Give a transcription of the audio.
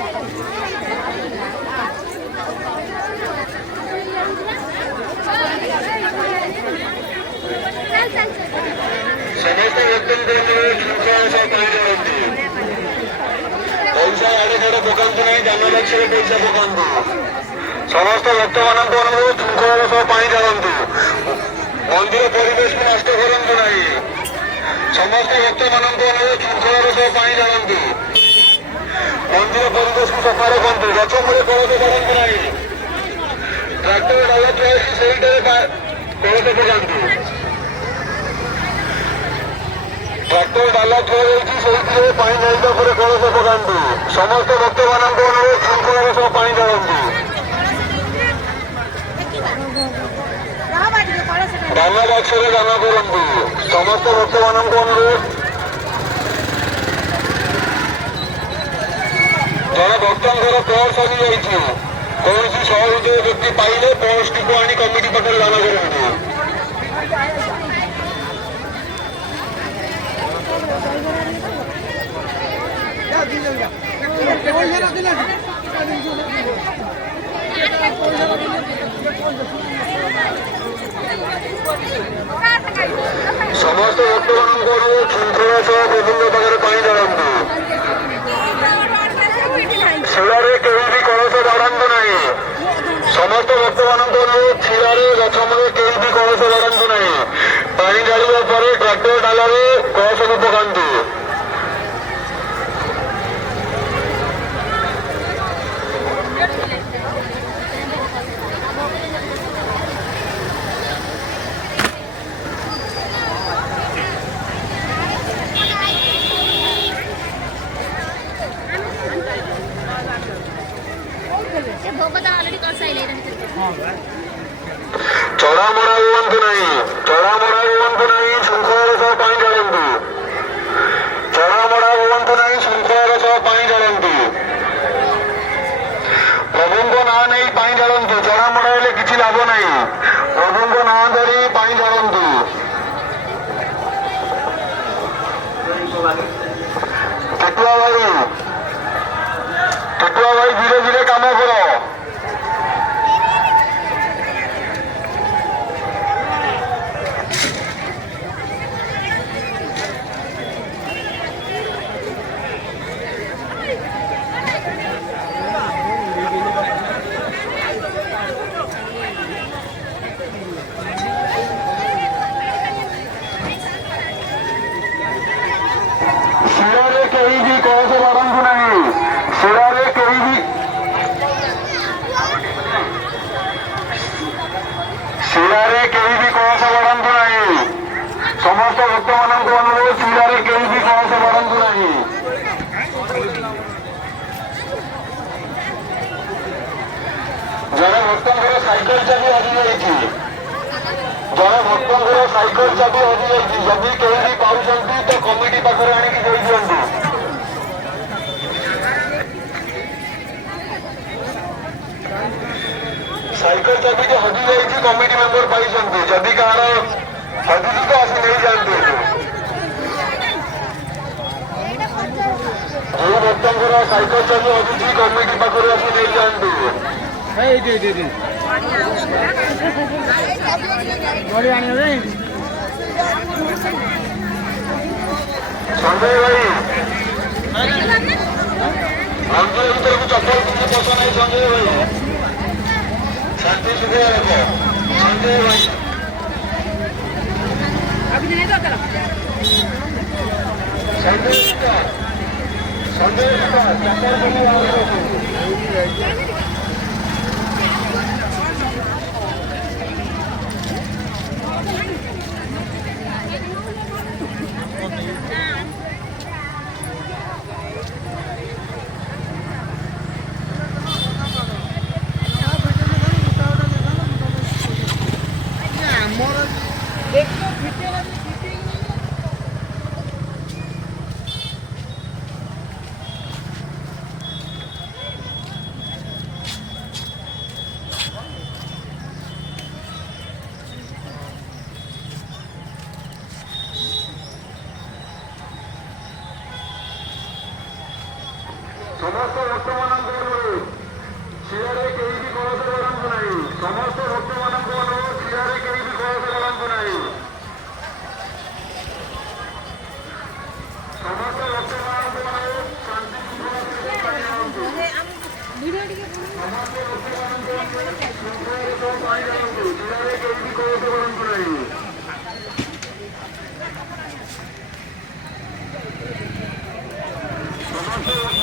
ସମସ୍ତ ବ୍ୟକ୍ତିଙ୍କ ଶୃଙ୍ଖଳା ପାଇଯାଆନ୍ତି। ପଇସା ଆଡ଼େ ସାଡ଼େ ପକାନ୍ତୁ ନାହିଁ, ଯାନ ବାକ୍ସରେ ପଇସା ପକାନ୍ତୁ। ସମସ୍ତ ଭକ୍ତମାନଙ୍କୁ ଅନୁରୋଧ ଶୃଙ୍ଖଳାର ସହ ପାଣି ଢାଳନ୍ତୁ। ମନ୍ଦିର ପରିବେଶକୁ ନଷ୍ଟ କରନ୍ତୁ ନାହିଁ। ସମସ୍ତ ଭକ୍ତମାନଙ୍କୁ ଅନୁରୋଧ ଶୃଙ୍ଖଳାର ସହ ପାଣି ଢାଳନ୍ତୁ। ମନ୍ଦିର ପରିବେଶକୁ ସଫା ରଖନ୍ତୁ। ଗଛ ମୂଳେ କଳସ ବାଢ଼ନ୍ତୁ ନାହିଁ। ଟ୍ରାକ୍ଟର ଡାଲା ଥୁଆ ହେଇଛି ସେଇଠାରେ କଳସ ପକାନ୍ତୁ। ଟ୍ରାକ୍ଟର ଡାଲା ଥୁଆ ଯାଇଛି ସେଇଥିରେ ପାଣି ଢାଳିବା ପରେ କଳସ ପକାନ୍ତୁ। ସମସ୍ତ ଭକ୍ତମାନଙ୍କୁ ଅନୁରୋଧ ଶୃଙ୍ଖଳାର ସହ ପାଣି ଢାଳନ୍ତୁ। ଦାନ ବାକ୍ସରେ ଦାନ କରନ୍ତୁ। ସମସ୍ତ ଭକ୍ତମାନଙ୍କୁ ଅନୁରୋଧ। ଜଣେ ଭକ୍ତଙ୍କର ପର୍ସ ହଜିଯାଇଛି। କୌଣସି ସହୃଦୟ ବ୍ୟକ୍ତି ପାଇଲେ ପର୍ସଟିକୁ ଆଣି କମିଟି ପାଖରେ ଦାନ କରନ୍ତୁ। ସମସ୍ତ ଭକ୍ତମାନଙ୍କୁ ଅନୁରୋଧ ଶୃଙ୍ଖଳା ସହ ପ୍ରଭୁଙ୍କ ପାଖରେ ପାଣି ଢାଳନ୍ତୁ। ଶିଳାରେ କେହି ବି କଳସ ବାଢ଼ନ୍ତୁ ନାହିଁ। ସମସ୍ତ ଭକ୍ତମାନଙ୍କୁ ଅନୁରୋଧ ଶିଳାରେ ଗଛ ମୂଳେ କେହି ବି କଳସ ବାଢ଼ନ୍ତୁ ନାହିଁ। ପାଣି ଢାଳିବା ପରେ ଟ୍ରାକ୍ଟର ଡାଲାରେ କଳସକୁ ପକାନ୍ତୁ। ଚଢ଼ାମଡ଼ା ହୁଅନ୍ତୁ ନାହିଁ। ଚଢ଼ାମଡ଼ା ହୁଅନ୍ତୁ ନାହିଁ। ଶୃଙ୍ଖଳାର ସହ ପାଣି ଢାଳନ୍ତୁ। ଚଢ଼ାମଡ଼ା ହୁଅନ୍ତୁ ନାହିଁ। ଶୃଙ୍ଖଳାର ସହ ପାଣି ଢାଳନ୍ତୁ। ପ୍ରଭୁଙ୍କ ନାଁ ନେଇ ପାଣି ଢାଳନ୍ତୁ। ଚଢ଼ାମଡ଼ା ହେଲେ କିଛି ଲାଭ ନାହିଁ। ପ୍ରଭୁଙ୍କ ନାଁ ଧରି ପାଣି ଢାଳନ୍ତୁ। ଟିଟୁଆ ଭାଇ ଧୀରେ ଧୀରେ କାମ କର। ଶିଳାରେ କେହି ବି କଳସ ବାଢ଼ନ୍ତୁ ନାହିଁ। ଶିଳାରେ କେହି ବି କଳସ ବାଢ଼ନ୍ତୁ ନାହିଁ। ସମସ୍ତ ଭକ୍ତମାନଙ୍କୁ ଅନୁରୋଧ ଶିଳାରେ କେହି ବି କଳସ ବାଢ଼ନ୍ତୁ ନାହିଁ। ଜଣେ ଭକ୍ତଙ୍କର ସାଇକେଲ ଚାବି ହଜିଯାଇଛି। ଯଦି କେହି ବି ପାରୁଛନ୍ତି ତ କମିଟି ପାଖରେ ଆଣିକି ଦେଇଦିଅନ୍ତୁ। ସାଇକେଲ ଚାବିଟି ହଜିଯାଇଛି। କମିଟି ମେମ୍ବର ପାଇଛନ୍ତି। ଯଦି କାହାର ହଜିଛି ତ ଆସି ନେଇଯାଆନ୍ତୁ। ଯେଉଁ ଭକ୍ତଙ୍କର ସାଇକେଲ ଚାବି ହଜିଛି କମିଟି ପାଖରୁ ଆସି ନେଇଯାଆନ୍ତୁ। ସଞ୍ଜୟ ଭାଇ ମନ୍ଦିର ଭିତରକୁ ଚପଲ ପିନ୍ଧି ପଶ ନାହିଁ। ସଞ୍ଜୟ ଭାଇ ଶାନ୍ତି ସୁବିଧା ରଖ। ସଞ୍ଜୟ ଭାଇ ସଞ୍ଜୟ ଚପଲ ପିନ୍ଧି ସମସ୍ତ ଭକ୍ତମାନଙ୍କୁ ଅନୁରୋଧ ଶିଳରେ କେହି ବି କଳସ କରନ୍ତୁ ନାହିଁ। ସମସ୍ତ ଭକ୍ତମାନଙ୍କୁ ଅନୁରୋଧ ଶିଳରେ କେହି ବି କଳସ କରନ୍ତୁ ନାହିଁ। ସମସ୍ତ ଭକ୍ତମାନଙ୍କୁ ଅନୁରୋଧ ଶାନ୍ତି ଶୃଙ୍ଖଳା ସହିତ ପାଣି ଆଣନ୍ତୁ। ସମସ୍ତ ଭକ୍ତମାନଙ୍କୁ ଅନୁରୋଧ ଶୃଙ୍ଖଳାର ସହ ପାଣି ଆଣନ୍ତୁ। ଶିଳରେ କେହି ବି କଳସ କରନ୍ତୁ ନାହିଁ। ସମସ୍ତ